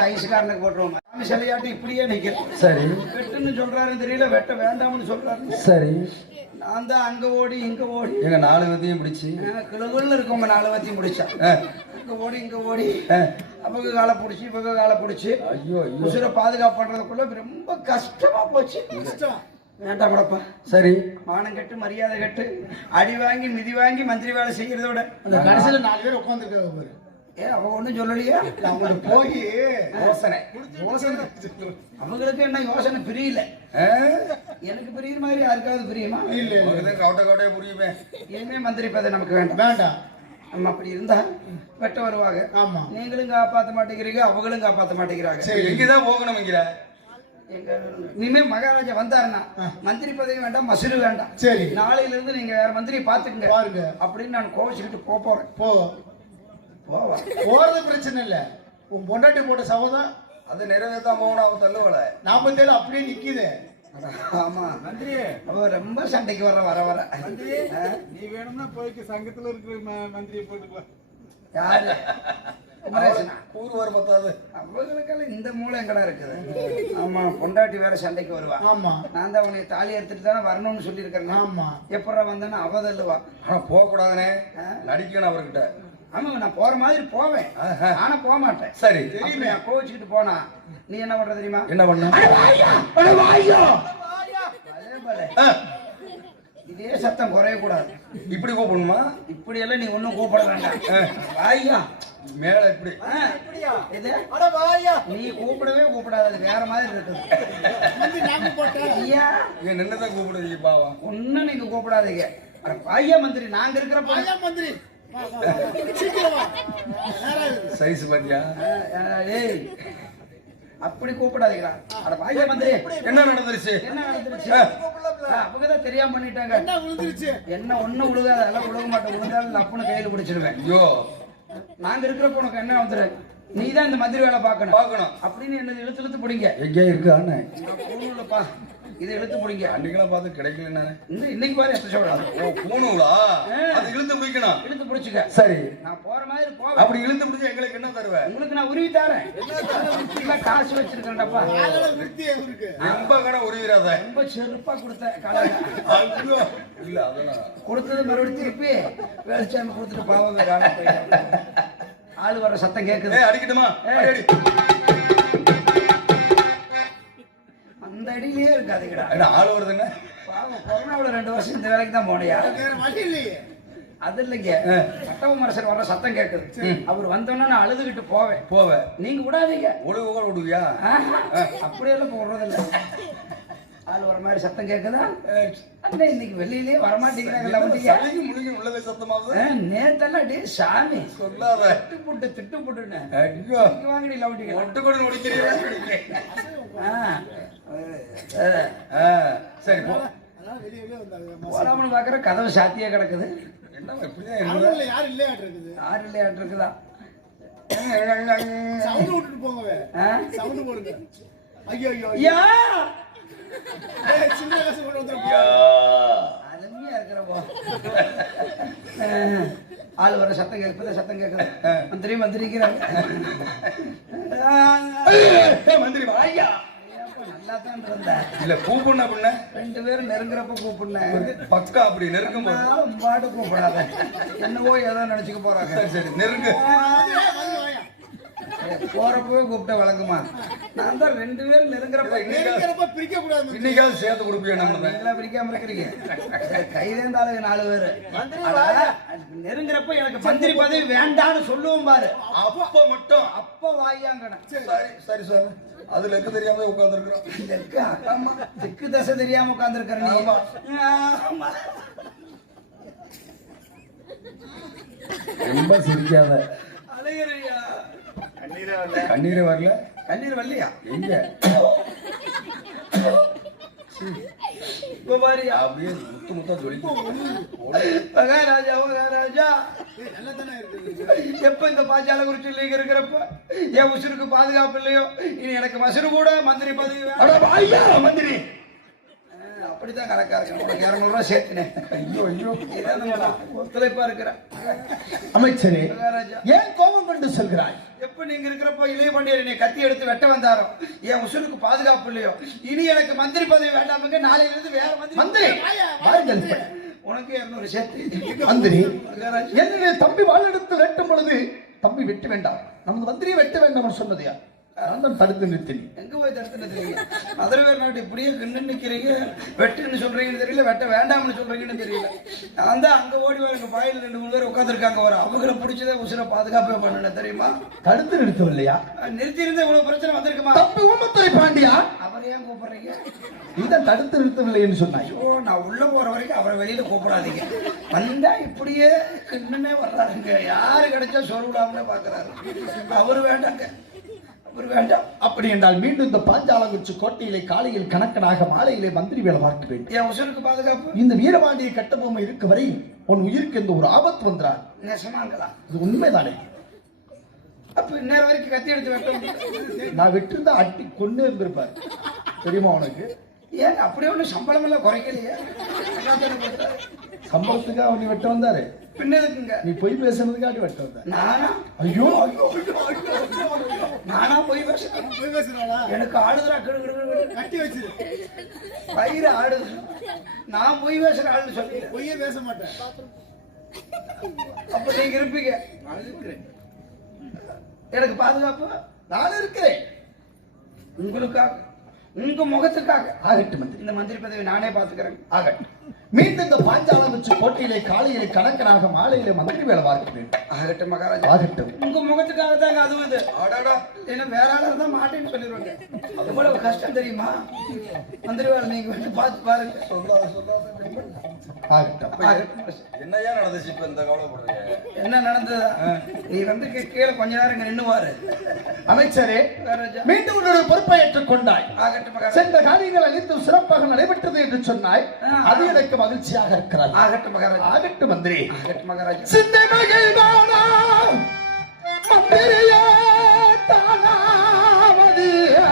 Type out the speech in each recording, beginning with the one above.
எடுத்து ஐஸ்காரனுக்கு போட்டுருவோம். சிலையாட்டு இப்படியே நிக்கிறேன். சரி. வெட்டுன்னு சொல்றாருன்னு தெரியல, வெட்ட வேண்டாம்னு சொல்றாரு. சரி. நான் தான் அங்க ஓடி இங்க ஓடி எங்க 4 வத்தியும் பிடிச்சி கிழவுல இருக்கவங்க 4 வத்தியும் பிடிச்சா. இங்க ஓடி இங்க ஓடி அவங்க காலை பிடிச்சி இவங்க காலை பிடிச்சி ஐயோ உசுரை பாதுகாப்பு பண்றதுக்குள்ள ரொம்ப கஷ்டமா போச்சு. வேண்டாம் கூடப்பா. சரி. மானம் கட்டு மரியாதை கட்டு அடி வாங்கி மிதி வாங்கி மந்திரி வேலை செய்யறத விட அந்த கடைசியில 4 பேர் உட்காந்துருக்காங்க பாரு. அவ ஒண்ணும் சொல்லலையா? அவங்களுக்கு போய் யோசனை அவங்களுக்கு என்ன யோசனை புரியல. எனக்கு புரியுற மாதிரி யாருக்காவது புரியுமா? இல்ல கவுட்ட கவுட்டே புரியுமே. இனிமே மந்திரி பதவி நமக்கு வேண்டாம். வேண்டாம். நம்ம அப்படி இருந்தா வெட்ட வருவாங்க. ஆமா. நீங்களும் காப்பாற்ற மாட்டேங்கிறீங்க, அவங்களும் காப்பாற்ற மாட்டேங்கிறாங்க. சரி, எங்கதான் போகணும்? எங்க இனிமே மகாராஜா வந்தாருன்னா மந்திரி பதவி வேண்டாம், மசூரு வேண்டாம். சரி, நாளையில இருந்து நீங்க வேற மந்திரி பாத்துக்கங்க பாருங்க அப்படின்னு நான் கோவிச்சுக்கிட்டு போறேன். போவா போறது பிரச்சனை இல்ல. உன் பொண்டாட்டி போட்ட சபதம் அதை நிறைவேற்றாம போகணும். அவன் தள்ளுவல 47 அப்படியே நிக்குது. ஆமா மந்திரி, அவ ரொம்ப சண்டைக்கு வர மந்திரி, நீ வேணும்னா போய்க்கு சங்கத்துல இருக்கிற மந்திரியை போட்டுக்கலாம். யாரு? குமரேசனா? ஊர் வர பத்தாது. அவங்களுக்கெல்லாம் இந்த மூளை எங்கடா இருக்குது? ஆமா, பொண்டாட்டி வேற சண்டைக்கு வருவா. ஆமா, நான் தான் உன்னை தாலி எடுத்துட்டு தானே வரணும்னு சொல்லியிருக்கேன். ஆமா, எப்படா வந்தேன்னா அவ தள்ளுவா. ஆனா போக கூடாதுனே, நடிக்கணும் அவர்கிட்ட. ஆமா, நான் போற மாதிரி போவேன், ஆனா போக மாட்டேன். சரி, தெரியுமே. கோவிச்சுக்கிட்டு போனா நீ என்ன பண்ற தெரியுமா? என்ன பண்ண? இதே சத்தம் குறைய கூடாது. இப்படி கூப்பிடணுமா? இப்படி எல்லாம் நீ ஒண்ணும் கூப்பிட வேண்டாம். வாயா மேல இப்படி. நீ கூப்பிடவே கூப்பிடாது, வேற மாதிரி இருக்குது. நின்னுதான் கூப்பிடுவீங்க பாவா. ஒன்னும் நீங்க கூப்பிடாதீங்க. வாயா மந்திரி, நாங்க இருக்கிற மந்திரி சைஸ் பாத்தியா? அப்படி கூப்பிடாதீங்களா? அட வாயா மந்திரி, என்ன நடந்துருச்சு? என்ன நடந்துருச்சு? அவங்கதான் தெரியாம பண்ணிட்டாங்க. என்ன ஒண்ணும் விழுகாத, அதெல்லாம் விழுக மாட்டேன். விழுந்தாலும் அப்புன்னு கையில பிடிச்சிருவேன். ஐயோ, நாங்க இருக்கிறப்ப உனக்கு என்ன வந்துரு? நீதான் இந்த மந்திரி வேலை பார்க்கணும் அப்படின்னு என்ன இழுத்து இழுத்து பிடிங்க. எங்கேயா இருக்கு? ஆனா பூணுலப்பா, இதை இழுத்து பிடிங்க. அன்னைக்கெல்லாம் பார்த்து கிடைக்கல. இன்னைக்கு பாரு எப்படி சொல்றாங்க. ஓ, பூணுங்களா? அது இழுத்து பிடிக்கணும். இழுத்து பிடிச்சுக்க. சரி, நான் போற மாதிரி போவேன். அப்படி இழுத்து பிடிச்சு எங்களுக்கு என்ன தருவேன்? உங்களுக்கு நான் உருவி தரேன். காசு வச்சிருக்கேன்டப்பா. ரொம்ப கடை உருவிடாத. ரொம்ப செருப்பா கொடுத்த இல்ல, அதெல்லாம் கொடுத்தது மறுபடியும் திருப்பி வேலைச்சாமி கொடுத்துட்டு பாவம். ஆளு வர சத்தம் கேக்குது. அடிக்கட்டுமா? அந்த அடியிலேயே இருக்காதுங்கடா. ஆள் வருதுங்க. பாவம், கொரோனாவோட 2 வருஷம் இந்த வேலைக்கு தான் போனையா? அது இல்லைங்க, சட்டமரசர் வர சத்தம் கேக்குது. அவர் வந்தோன்னா நான் அழுதுகிட்டு போவேன். நீங்க விடாதீங்க. ஒழுங்கு விடுவியா? அப்படியெல்லாம் போடுறதில்ல. ஆள் வர மாதிரி சத்தம் கேக்குதா? அண்ணா இன்னைக்கு வெளியிலேயே வரமாட்டேங்கிறாங்கல்ல. உள்ளவே சத்தமாவது. நேத்தெல்லாம் டே சாமி சொல்லாத. திட்டு போட்டுன்னு வாங்கி லவுட்டிங்க ஒட்டு கூட முடிக்கிறீங்க. சரி, போலாமனு பாக்குற கதவு சாத்தியா கிடக்குது. என்ன இப்படிதான் யாரு இல்லையாட்டு இருக்குதா? சவுண்ட் விட்டுட்டு போங்க. சவுண்ட் போடுங்க. ஐயோ ஐயோ ஐயா, சின்ன காசு கொண்டு வந்துருப்பா. அருமையா இருக்கிறப்போ ஆள் வர சத்தம் கேட்குது. சத்தம் கேட்குது. மந்திரிக்கிறாங்க. மந்திரி ஐயா, நல்லா தான் இருந்த. இல்ல கூப்பிடணும் அப்படின்னா 2 பேரும் நெருங்குறப்ப கூப்பிடணும். பக்கா அப்படி நெருங்கும் பாட்டு கூப்பிடாத. என்னவோ ஏதோ நினைச்சுக்க போறாங்க. சரி, நெருங்கு. போறப்பவே கூப்பிட்ட வழங்குமா? நான் தான் 2 பேரும் நெருங்குறப்ப பிரிக்க கூடாது. இன்னைக்காவது சேர்த்து கொடுப்பீங்க. பிரிக்காம இருக்கிறீங்க. கைதேந்தாளுங்க 4 பேரு. நெருங்குறப்ப எனக்கு மந்திரி பதவி வேண்டான்னு சொல்லுவோம் பாரு. அப்ப வாயாங்கன. சரி சார், அதுல எக்கு தெரியாம உட்கார்ந்துருக்கிறோம். திக்கு தசை தெரியாம உட்கார்ந்துருக்கிறேன். ரொம்ப சிரிக்காத. அலையறையா? கண்ணீரே வரல. கண்ணீர் வரலையா? எங்க அப்படியே முத்து முத்தா ஜொலிக்கும். மகாராஜா எப்ப இந்த பாஞ்சால குறிச்சி இல்லைங்க இருக்கிறப்ப என் உசுருக்கு பாதுகாப்பு இல்லையோ, இனி எனக்கு மசுரு கூட மந்திரி பதவி. மந்திரி அப்படித்தான் கணக்கா இருக்கு. உனக்கு 200 ரூபாய் சேர்த்துனேன். ஐயோ ஐயோ. இதான் நம்ம ஒத்துழைப்பா இருக்கிற அமைச்சரே, மகாராஜா. ஏன் கோபம் கொண்டு செல்கிறாய்? எப்ப நீங்க இருக்கிறப்போ இளைய பாண்டியர் என்னை கத்தி எடுத்து வெட்ட வந்தாரோ, என் உசுருக்கு பாதுகாப்பு இல்லையோ, இனி எனக்கு மந்திரி பதவி வேண்டாமுங்க. நாளையில இருந்து வேற மந்திரி வாருங்கள். உனக்கு 200 சேர்த்து. மந்திரி, மகாராஜா. என்னுடைய தம்பி வாழெடுத்து வெட்டும் பொழுது தம்பி வெட்ட வேண்டாம், நமது மந்திரியை வெட்ட வேண்டாம் சொன்னது யார்? நான் தான் தடுத்து நிறுத்தினேன். எங்க போய் தடுத்து நிறுத்துறீங்க? மதுரவேர் நாட்டு இப்படியே கிண்ணு நிக்கிறீங்க. வெட்டுன்னு சொல்றீங்கன்னு தெரியல, வெட்ட வேண்டாம்னு சொல்றீங்கன்னு தெரியல. நான் தான் அங்க ஓடி வர பாயில் 2-3 பேர் உட்காந்துருக்காங்க. வர அவங்கள பிடிச்சதே உசுர பாதுகாப்பே பண்ணல தெரியுமா? தடுத்து நிறுத்தவில்லையா? நிறுத்தி இருந்தா இவ்வளவு பிரச்சனை வந்திருக்குமா? தம்பி ஊமத்துறை பாண்டியா, அவரை ஏன் கூப்பிடுறீங்க? நீதான் தடுத்து நிறுத்தவில்லை என்று சொன்னாய். ஐயோ, நான் உள்ள போற வரைக்கும் அவரை வெளியில கூப்பிடாதீங்க. வந்தா இப்படியே கிண்ணுனே வர்றாருங்க. யாரு கிடைச்சா சொல்லுடாமலே பாக்குறாரு. அவரு வேண்டாங்க, அவரு வேண்டாம். அப்படி என்றால் மீண்டும் இந்த பாஞ்சாலங்குச்சி கோட்டையிலே காலையில் கணக்கனாக மாலையிலே மந்திரி வேலை பார்க்க வேண்டும். என் உசுருக்கு பாதுகாப்பு. இந்த வீரபாண்டிய கட்டபொம்மை இருக்க வரை உன் உயிருக்கு எந்த ஒரு ஆபத்து வந்துறார். நெசமாங்களா? இது உண்மைதானே? அப்ப இந்நேரம் வரைக்கும் கத்தி எடுத்து வெட்ட நான் விட்டிருந்தா அட்டி கொண்டு இருந்திருப்பார். தெரியுமா உனக்கு? ஏன் அப்படியே ஒண்ணு சம்பளம் எல்லாம் குறைக்கலையே? சம்பளத்துக்காக அவனை வெட்ட வந்தாரு. பின்ன எதுக்குங்க? நீ பொய் பேசுறதுக்காக வெட்ட வந்தார். நானா? ஐயோ நானா போய் பேசுறேன்? போய் பேசுறாளா? எனக்கு ஆடுதுரா, கட்டி வச்சிரு. பயிர் ஆடுது. நான் போய் பேசுற ஆளுன்னு சொல்லி பொய்யே பேச மாட்டேன். அப்ப நீங்க இருப்பீங்க. நான் இருக்கிறேன். எனக்கு பாதுகாப்பு நான் இருக்கிறேன். உங்களுக்காக, உங்க முகத்துக்காக. ஆகட்டும் மந்திரி, இந்த மந்திரி பதவி நானே பாத்துக்கிறேன். ஆகட்டும். மீண்டும் இந்த பாஞ்சாலங்குச்சி கோட்டையிலே காலையிலே கணக்கனாக மாலையிலே மந்திரி வேலை பார்க்க வேண்டும். ஆகட்டும் மகாராஜா. ஆகட்டும். உங்க முகத்துக்காக தாங்க அதுவும் இது. ஆடாடா, என்ன வேற ஆளா இருந்தா மாட்டேன்னு சொல்லிடுவாங்க. எவ்வளவு கஷ்டம் தெரியுமா? மந்திரி வேலை நீங்க வந்து பார்த்து பாருங்க. ஆகட்டும். என்னையா நடந்துச்சு இப்ப இந்த கவலைப்படுறீங்க? என்ன நடந்ததா? நீ வந்து கீழே கொஞ்ச நேரம் இங்க நின்னுவாரு. அமைச்சரே, மகாராஜா. மீண்டும் உன்னுடைய பொறுப்பை ஏற்றுக்கொண்டாய். ஆகட்டும் மகாராஜா. சென்ற காரியங்கள் அனைத்தும் சிறப்பாக நடைபெற்றது என்று சொன்னாய். அது எனக்கு மகிழ்ச்சியாக இருக்கிறது. ஆகட்டும் மகாராஜா. ஆகட்டும் மந்திரி. ஆகட்டும் மகாராஜா. சிந்தை மகிழ்வானா மந்திரியா தானாவதியா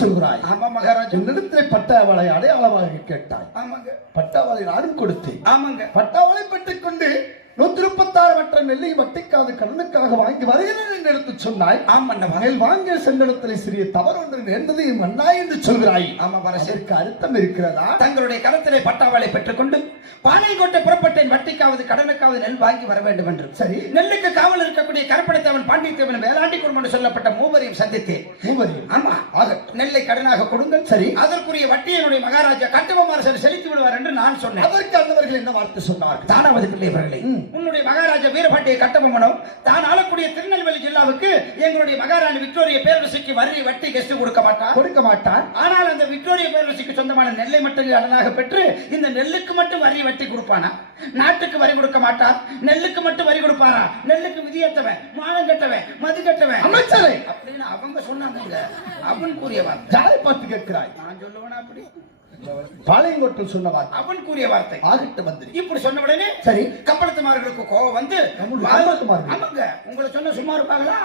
சொல்கிறாய். ஆமா மகாராஜா. என்னிடத்தில் பட்டாவளை அடையாளமாக கேட்டாய். ஆமாங்க. பட்டாவளை நானும் கொடுத்தேன். ஆமாங்க. பட்டாவளை பெற்றுக் கொண்டு 136 மற்ற நெல்லை வட்டிக்காது கடனுக்காக வாங்கி வருகிறேன் என்று எடுத்து சொன்னாய். ஆமண்ணா. மகள் வாங்கிய செங்கடத்தில் சிறிய தவறு ஒன்று நேர்ந்தது மன்னா என்று சொல்கிறாய். ஆமா மகாராஜா. அதற்கு அர்த்தம் இருக்கிறதா? தங்களுடைய கரத்திலே பட்டாவளை பெற்றுக்கொண்டு பானை கொண்டு புறப்பட்டேன். வட்டிக்காவது கடனுக்காவது நெல் வாங்கி வர வேண்டும் என்று. சரி. நெல்லுக்கு காவல் இருக்கக்கூடிய கரப்படைத்தவன் பாண்டியத்தேவன் வேளாண்டி குடும்பம் சொல்லப்பட்ட மூவரையும் சந்தித்தேன். மூவரையும்? ஆமா. ஆக நெல்லை நெல்லை கடனாக கொடுங்கள். சரி. அதற்குரிய வட்டியை என்னுடைய மகாராஜா கட்டபொம்மன் செலுத்தி விடுவார் என்று நான் சொன்னேன். அதற்கு அந்தவர்கள் என்ன வார்த்தை சொன்னார்கள்? தானாவது பிள்ளைவர்களே, உன்னுடைய மகாராஜா வீரபாண்டிய கட்டபொம்மனோ தான் ஆளக்கூடிய திருநெல்வேலி ஜில்லாவுக்கு எங்களுடைய மகாராணி விக்டோரியா பேரரசுக்கு வரி வட்டி கெஸ்ட் கொடுக்க மாட்டான். ஆனால் அந்த விக்டோரியா பேரரசுக்கு சொந்தமான நெல்லை மட்டும் கடனாக பெற்று இந்த நெல்லுக்கு மட்டும் வரி வட்டி கொடுப்பானா? நாட்டுக்கு வரி கொடுக்க மாட்டார், நெல்லுக்கு மட்டும் வரி கொடுப்பாரா? நெல்லுக்கு விதியத்தவன், மானம் கட்டவன், மது கட்டவன் அமைச்சரே அப்படின்னு அவங்க சொன்னாங்க. அவன் கூறிய வார்த்தை யாரை பார்த்து கேட்கிறாய்? நான் சொல்லுவேனா? அப்படி பாளையங்கோட்டில் சொன்ன வார்த்தை அவன் கூறிய வார்த்தை. ஆகட்ட மந்திரி இப்படி சொன்ன உடனே சரி கப்பலத்துமார்களுக்கு கோபம் வந்து ஆமாங்க, உங்களை சொன்ன சும்மா இருப்பாங்களா?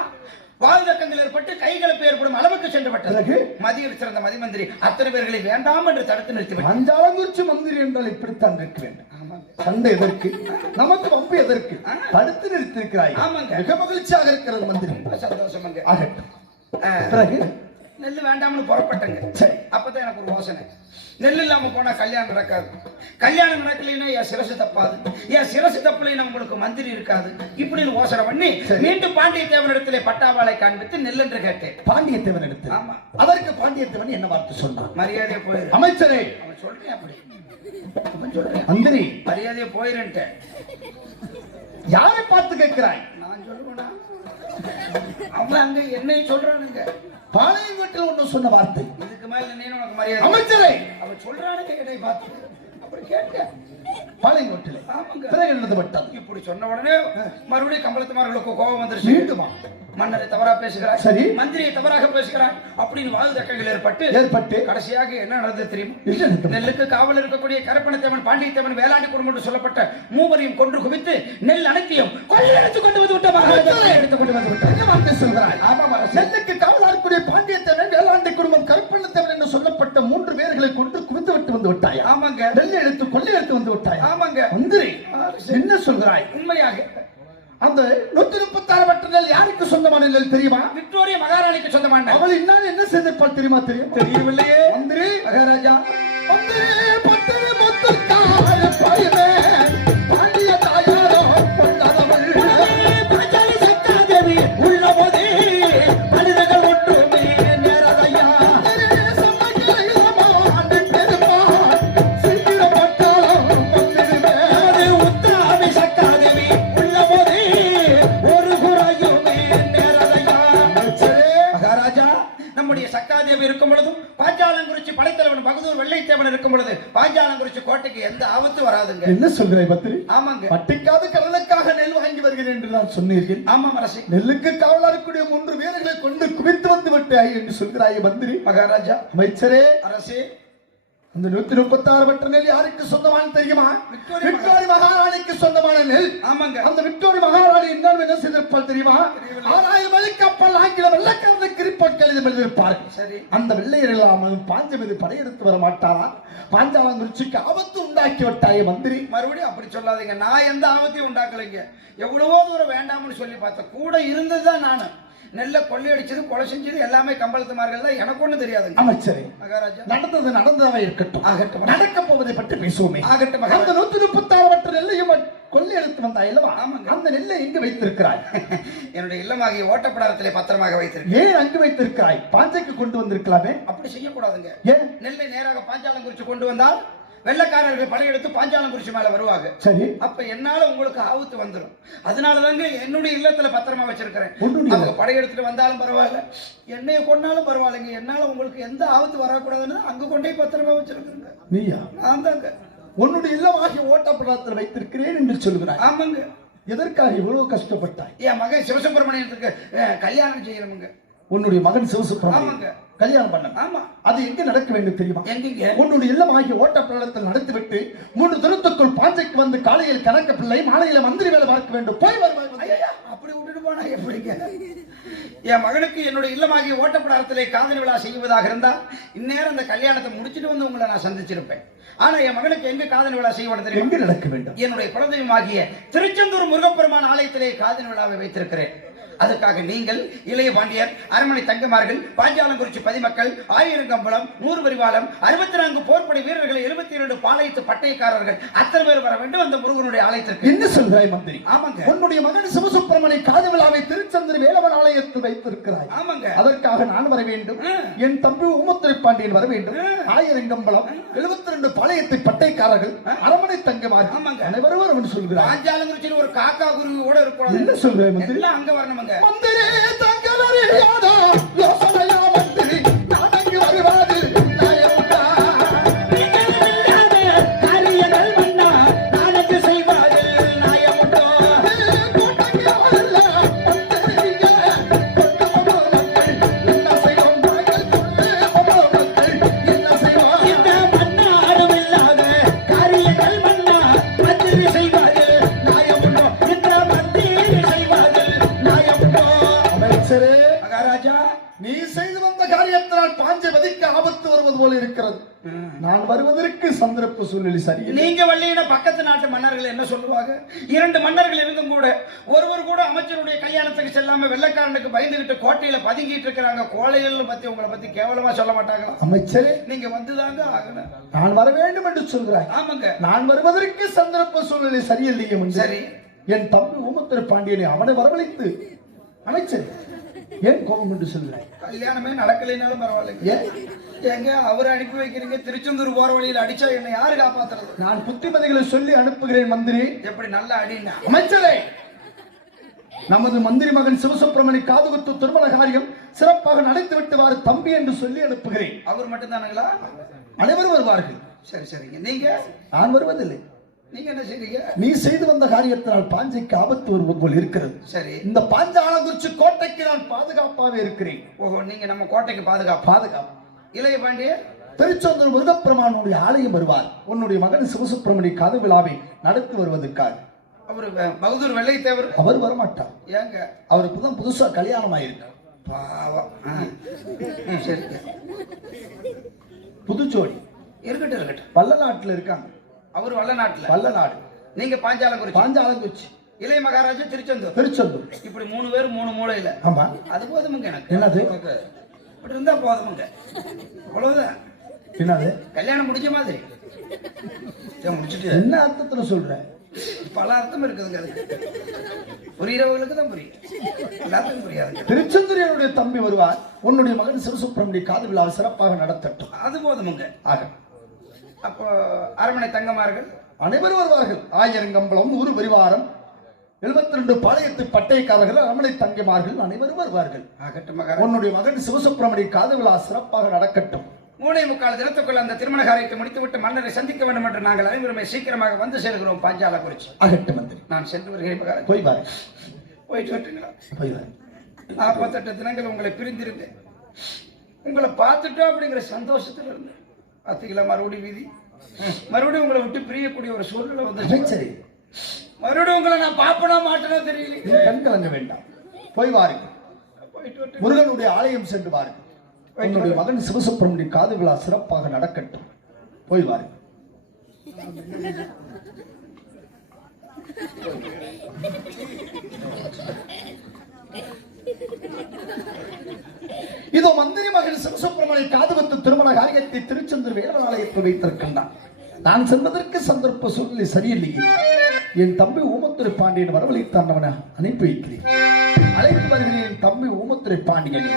வாழ்தக்கங்கள் ஏற்பட்டு கைகளுக்கு ஏற்படும் அளவுக்கு சென்று விட்டது. மதியில் சிறந்த மதிமந்திரி அத்தனை பேர்களை வேண்டாம் என்று தடுத்து நிறுத்திவிட்டார். அஞ்சாலங்குறிச்சி மந்திரி என்றால் இப்படித்தான் இருக்க வேண்டும். சண்டை எதற்கு, நமக்கு வம்பு எதற்கு? தடுத்து நிறுத்திருக்கிறாய். ஆமாங்க, மிக மகிழ்ச்சியாக இருக்கிறது மந்திரி. சந்தோஷமாங்க. ஆகட்டும். பிறகு நெல் வேண்டாம்னு புறப்பட்டங்க. சரி, அப்பதான் எனக்கு ஒரு யோசனை. நெல் இல்லாம போனா கல்யாணம் நடக்காது. கல்யாணம் நடக்கலைன்னா என் சிரசு தப்பாது. என் சிரசு தப்புலைன்னா உங்களுக்கு மந்திரி இருக்காது. இப்படின்னு யோசனை பண்ணி மீண்டும் பாண்டியத்தேவன் இடத்திலே பட்டாவாளை காண்பித்து நெல் என்று கேட்டேன். பாண்டியத்தேவன் இடத்தில்? ஆமா. அதற்கு பாண்டியத்தேவன் என்ன வார்த்தை சொன்னான்? மரியாதையை போயிரு. அமைச்சரே அவன் சொல்றேன், அப்படி அவன் சொல்றேன் மந்திரி மரியாதையை போயிருன்ட்டு. யாரை பார்த்து கேட்கிறாய்? நான் சொல்லுவேனா? அவன் அங்க என்னை சொல்றானுங்க. பாளையங்கோட்டில் ஒண்ணு சொன்ன வார்த்தை. இதுக்கு மேல என்ன உனக்கு மரியாதை? அமைச்சரே அவன் சொல்றானுங்க என்னை பார்த்து. அப்படி கேட்க பாளையங்கோட்டில் பிறகு எழுதப்பட்டது. இப்படி சொன்ன உடனே மறுபடியும் கம்பளத்துமார்களுக்கு கோபம் வந்துருச்சு. மீண்டுமா? மன்னரை தவறா பேசுகிறார், சரி, மந்திரியை தவறாக பேசுகிறார் அப்படின்னு வாது தக்கங்கள் ஏற்பட்டு கடைசியாக என்ன நடந்தது தெரியுமா? நெல்லுக்கு காவல் இருக்கக்கூடிய கருப்பணத்தேவன், பாண்டியத்தேவன், வேளாண்டி குடும்பம் என்று சொல்லப்பட்ட மூவரையும் கொன்று குவித்து நெல் அனைத்தையும் கொள்ளையடித்து கொண்டு வந்து விட்ட எடுத்துக் கொண்டு வந்து விட்டார். என்ன வார்த்தை சொல்கிறாய்? நெல்லுக்கு காவலாக இருக்கக்கூடிய பாண்டியத்தேவன், வேளாண்டி குடும்பம், கருப்பணத்தேவன் என்று சொல்லப்பட்ட 3 பேர்களை கொண்டு குவித்து விட்டு வந்து விட்டாயா? ஆமாங்க. நெல் எடுத்து கொள்ளை எடுத்து வந்து விட்டாயா? ஆமாங்க. மந்திரி என்ன சொல்கிறாய்? உண்மையாக அந்த 136 வட்ட நெல் யாருக்கு சொந்தமான நெல் தெரியுமா? விக்டோரியா மகாராணிக்கு சொந்தமான. அவள் இன்னால என்ன செய்திருப்பாள் தெரியுமா? தெரியவில்லையே. மந்திரி மகாராஜா மந்திரி பத்து முத்துக்கார பையனே பாண்டிய தாயாரோ கொண்டவள் பாஞ்சாலி சக்காதேவி உள்ள போதே மனிதர்கள் ஒற்றுமை நேரதையா சமயமா பெருமா சித்திர பட்டாளம் வந்திருவே உத்தாவி சக்காதேவி உள்ள போதே ஒரு குறையுமே நேரதையா. மகாராஜா நம்முடைய சக்காதேவி இருக்கும் பொழுதும் பாஞ்சாலங்குறிச்சி படைத்தலைவன் பகதூர் வெள்ளைத்தேவன் இருக்கும் பொழுது பாஞ்சாலங்குறிச்சி கோட்டைக்கு எந்த ஆபத்து வராதுங்க. என்ன சொல்கிறாய் பத்திரி? ஆமாங்க. பட்டிக்காது கடலுக்காக நெல் வாங்கி வருகிறேன் என்று நான் சொன்னீர்கள். ஆமாம் அரசே. நெல்லுக்கு காவலாக இருக்கக்கூடிய 3 வீரர்களை கொண்டு குவித்து வந்து விட்டாய் என்று சொல்கிறாய் மந்திரி. மகாராஜா அமைச்சரே அரசே, அந்த 136 வட்ட நெல் யாருக்கு சொந்தமான தெரியுமா? விக்டோரி மகாராணிக்கு சொந்தமான நெல். ஆமாங்க. அந்த விக்டோரி மகாராணி இன்னும் என்ன செய்திருப்பாள் தெரியுமா? 1000 மணி கப்பல் ஆங்கில வெள்ளக்காரனுக்கு ரிப்போர்ட் எழுதியிருப்பார். சரி, அந்த வெள்ளையர்கள் பாஞ்ச மீது படையெடுத்து வர மாட்டாரா? பாஞ்சாலங்குறிச்சிக்கு ஆபத்து உண்டாக்கி விட்டாயே மந்திரி. மறுபடியும் அப்படி சொல்லாதீங்க. நான் எந்த ஆபத்தையும் உண்டாக்கலைங்க. எவ்வளவோ தூரம் வேண்டாம்னு சொல்லி பார்த்தேன். கூட இருந்ததுதான் நானு. நெல்ல கொள்ளையடிச்சது, கொலை செஞ்சது எல்லாமே கம்பளத்துமார்கள் தான். எனக்கு ஒண்ணு தெரியாது. அமைச்சரே மகாராஜா, நடந்தது நடந்ததா இருக்கட்டும். ஆகட்டும். நடக்க போவதை பற்றி பேசுவோமே. ஆகட்டும். அந்த 136 வட்ட நெல்லையும் கொள்ளை எடுத்து வந்தா இல்லவா? அந்த நெல்லை எங்கு வைத்திருக்கிறாய்? என்னுடைய இல்லமாகிய ஓட்டப்படாரத்திலே பத்திரமாக வைத்திருக்கிறேன். ஏன் அங்கு வைத்திருக்கிறாய்? பாஞ்சைக்கு கொண்டு வந்திருக்கலாமே. அப்படி செய்யக்கூடாதுங்க. ஏன்? நெல்லை நேராக பாஞ்சாலங்குறிச்சி கொண்டு வந்தால் வெள்ளக்காரர்கள் படையெடுத்து பாஞ்சாலங்குறிச்சி மேல வருவாங்க. சரி, அப்ப என்னால உங்களுக்கு ஆபத்து வந்துடும். அதனாலதாங்க என்னுடைய இல்லத்துல பத்திரமா வச்சிருக்கிறேன். அவங்க படையெடுத்துட்டு வந்தாலும் பரவாயில்ல, என்னைய கொண்டாலும் பரவாயில்லைங்க. என்னால உங்களுக்கு எந்த ஆபத்து வரக்கூடாதுன்னு அங்க கொண்டே பத்திரமா வச்சிருக்கிறேங்க. நீயா? நான் தாங்க. உன்னுடைய இல்லமாகிய ஓட்டப்படாரத்தில் வைத்திருக்கிறேன் என்று சொல்கிறாய். ஆமாங்க. எதற்காக இவ்வளவு கஷ்டப்பட்டாய்? என் மகன் சிவசுப்பிரமணியத்துக்கு கல்யாணம் செய்யணுங்க. உன்னுடைய மகன் சிவசுப்பிரமணியன் கல்யாணம் பண்ண? ஆமா. அது எங்க நடக்க வேண்டும் தெரியுமா? எங்க? உன்னுடைய இல்லமாகிய ஓட்டப்பள்ளத்தில் நடத்திவிட்டு 3 தினத்துக்குள் பாஞ்சைக்கு வந்து காலையில் கணக்க பிள்ளை, மாலையில மந்திரி வேலை பார்க்க வேண்டும். போய் வருவாய். அப்படி விட்டுட்டு போனா எப்படிங்க? என் மகனுக்கு என்னுடைய இல்லமாகிய ஓட்டப்படாரத்திலே காதல் விழா செய்வதாக இருந்தா இந்நேரம் அந்த கல்யாணத்தை முடிச்சுட்டு வந்து உங்களை நான் சந்திச்சிருப்பேன். ஆனா என் மகனுக்கு எங்க காதல் விழா செய்வது எங்க நடக்க வேண்டும்? என்னுடைய குலதெய்வமாகிய திருச்செந்தூர் முருகப்பெருமான் ஆலயத்திலே காதல் விழாவை வைத்திருக்கிறேன். அதுக்காக நீங்கள் இளைய பாண்டியர், அரண்மனை தங்கமார்கள், பாஞ்சாலங்குறிச்சி பதிமக்கள், 1000 கம்பளம், 100 பரிவாளம், 64 போர்ப்படை வீரர்கள், 72 பாளையத்து பட்டயக்காரர்கள் அத்தனை பேர் வர வேண்டும் அந்த முருகனுடைய ஆலயத்திற்கு. என்ன சொல்கிறாய் மந்திரி? ஆமாங்க. உன்னுடைய மகன் சிவசுப்பிரமணிய காது விழாவை திருச்செந்தூர் வேலவன் ஆலயத்தில் வைத்திருக்கிறாய். ஆமாங்க. அதற்காக நான் வர வேண்டும், என் தம்பி ஊமத்துரை பாண்டியன் வர வேண்டும், 1000 கம்பளம், 72 பாளையத்து பட்டயக்காரர்கள், அரண்மனை தங்கமார்கள் ஆமாங்க அனைவரும் வரும் சொல்கிறார். பாஞ்சாலங்குறிச்சியில் ஒரு காக்கா குருவி கூட இருக்கும். என்ன சொல்கிறாய் மந்திரி? எல்லாம் அங்க வரணுங்க. மந்திரி தங்கவரியாதா யோசனையா மந்திரி நான் அங்கு வருவாது நாயமுண்டா காரியங்கள் மன்னா நாளைக்கு செய்வாது நாயமுண்டோ. இந்த மன்னாரும் இல்லாத காரியங்கள் மன்னா மந்திரி செய்வாது நாயமுண்டோ. இந்த மந்திரி செய்வாது நாயமுண்டோ. அமைச்சரே, மகாராஜா, நீ செய்து வந்த காரியத்தினால் பாஞ்சை வதிக்க ஆபத்து வருவது போல இருக்கிறது. நான் வருவதற்கு சந்தர்ப்ப சூழ்நிலை சரியில்லை. நீங்க வள்ளியின பக்கத்து நாட்டு மன்னர்கள் என்ன சொல்லுவாங்க? 2 மன்னர்கள் இருந்தும் கூட ஒருவர் கூட அமைச்சருடைய கல்யாணத்துக்கு செல்லாம வெள்ளைக்காரனுக்கு பயந்துகிட்டு கோட்டையில பதுங்கிட்டு இருக்கிறாங்க. கோழைகள் பத்தி உங்களை பத்தி கேவலமா சொல்ல மாட்டாங்களா? அமைச்சரே, நீங்க வந்துதாங்க ஆகணும். நான் வர வேண்டும் என்று சொல்கிறாய். ஆமாங்க. நான் வருவதற்கு சந்தர்ப்ப சூழ்நிலை சரியில்லையே மந்திரி. சரி. என் தம்பி ஊமத்துரை பாண்டியனை அவனை வரவழைத்து அமைச்சர் ஏன் கோபம் என்று சொல்கிறாய்? கல்யாணமே நடக்கலைனாலும் பரவாயில்ல. ஏன் எங்க அவரை அனுப்பி வைக்கிறீங்க? திருச்செந்தூர் போற வழியில் அடிச்சா என்ன யாரு காப்பாத்துறது? நான் புத்திமதிகளை சொல்லி அனுப்புகிறேன் மந்திரி. எப்படி நல்ல அடினா? அமைச்சரே, நமது மந்திரி மகன் சிவசுப்பிரமணிய காதுகுத்து திருமண காரியம் சிறப்பாக நடத்தி விட்டுவாறு தம்பி என்று சொல்லி அனுப்புகிறேன். அவர் மட்டும் தானுங்களா? அனைவரும் வருவார்கள். சரி சரிங்க. நீங்க? நான் வருவதில்லை. நீங்க என்ன செய்றீங்க? நீ செய்து வந்த காரியத்தினால் பாஞ்சைக்கு ஆபத்து வருவது போல் இருக்கிறது. சரி. இந்த பாஞ்சாலங்குறிச்சி கோட்டைக்கு நான் பாதுகாப்பாக இருக்கிறேன். ஓஹோ, நீங்க நம்ம கோட்டைக்கு பாதுகாப்பு. பாதுகாப்பு. இளைய பாண்டியர் திருச்செந்தூர் முருகப்பெருமானுடைய ஆலயம் வருவார். உன்னுடைய மகன் சிவசுப்பிரமணிய காது விழாவை நடத்தி வருவதற்காக. அவரு பகதூர் வெள்ளைத்தேவர் அவர் வரமாட்டார். ஏங்க? அவருக்கு தான் புதுசா கல்யாணம் ஆயிருக்கார். பாவம். சரிங்க. புதுச்சோடி இருக்கட்டும் இருக்கட்டும். பல்லநாட்டுல இருக்காங்க. அவர் வல்லநாட்டுல. பல்லநாடு. நீங்க பாஞ்சாலங்குறிச்சி. பாஞ்சாலங்குறிச்சி. இளைய மகாராஜா திருச்செந்தூர். திருச்செந்தூர். இப்படி 3 பேர் 3 மூலையில. ஆமா. அது போதுமுங்க எனக்கு. என்னது? இப்படி இருந்தா போதுமுங்க. அவ்வளவுதான். என்னது? கல்யாணம் முடிஞ்ச மாதிரி. முடிச்சுட்டு என்ன அர்த்தத்துல சொல்ற? பல அர்த்தம் இருக்குதுங்க. அது புரியறவங்களுக்கு தான் புரியும், எல்லாத்துக்கும் புரியாது. திருச்செந்தூரியனுடைய தம்பி வருவார். உன்னுடைய மகன் சிவசுப்பிரமணிய காது விழாவை சிறப்பாக நடத்தட்டும். அது போதுமுங்க. ஆக அப்போ அரண்மனை தங்கமார்கள் அனைவரும் வருவார்கள். 1000 கம்பளம், 100 பரிவாரம், 72 பாளையத்து பட்டயக்காரர்கள், அரண்மனை தங்கமார்கள் அனைவரும் வருவார்கள். ஆகட்டும் மகாராஜா. உன்னுடைய மகன் சிவசுப்பிரமணிய காது விழா சிறப்பாக நடக்கட்டும். 3.25 தினத்துக்குள் அந்த திருமண காரியத்தை முடித்துவிட்டு மன்னரை சந்திக்க வேண்டும் என்று நாங்கள் அனைவருமே சீக்கிரமாக வந்து சேர்கிறோம் பாஞ்சாலங்குறிச்சி. ஆகட்டும் மந்திரி. நான் சென்று வருகிறேன் மகாராஜா. போய் பாரு. போயிட்டு வரட்டுங்களா? போய் பாரு. 48 தினங்கள் உங்களை பிரிந்திருந்தேன். உங்களை பார்த்துட்டோம் அப்படிங்கிற சந்தோஷத்துல இருந்தேன். பார்த்தீங்களா, மறுபடியும் வீதி, மறுபடியும் உங்களை விட்டு பிரியக்கூடிய ஒரு சூழ்நிலை வந்து. சரி, மறுபடியும் உங்களை நான் பாப்பனா மாட்டேனா தெரியல. கண் கலங்க வேண்டாம். போய் வாருங்கள். போயிட்டு முருகனுடைய ஆலயம் சென்று வாருங்கள். உன்னுடைய மகன் சிவசுப்பிரமணிய காது விழா சிறப்பாக நடக்கட்டும். போய் வாருங்கள். இதோ மந்திரி மகன் சிவசுப்பிரமணிய காதுகுத்து திருமண காரியத்தை திருச்செந்தூர் வேலவன் ஆலயத்தில் வைத்திருக்கின்றான். நான் செல்வதற்கு சந்தர்ப்ப சூழ்நிலை சரியில்லையே. என் தம்பி ஊமத்துரை பாண்டியன் வரவழைத்தான். அவனை அனுப்பி வைக்கிறேன். அழைத்து வருகிறேன். என் தம்பி ஊமத்துரை பாண்டியன்